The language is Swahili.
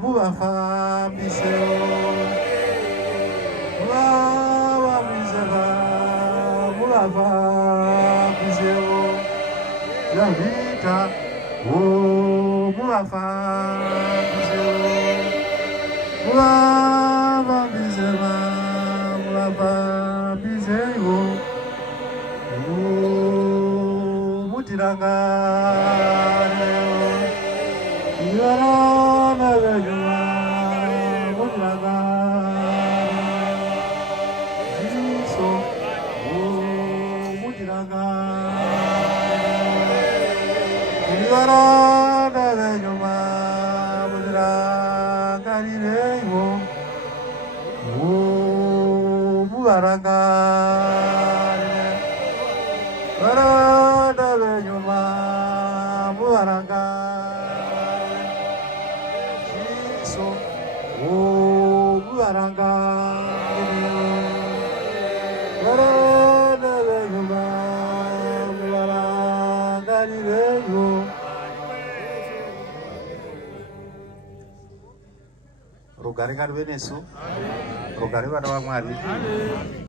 mubafambiseo mubabambiseba mubafambiseo yavita mubafambiseo mubabambiseba mubafambiseo mutirangane Yarana vejuma mudraga Jiso mudraga Yarana vejuma mudraga Nireyo mudraga Yarana vejuma mudraga Buaranga, Rugari kan benesu, rugari pada wang mari.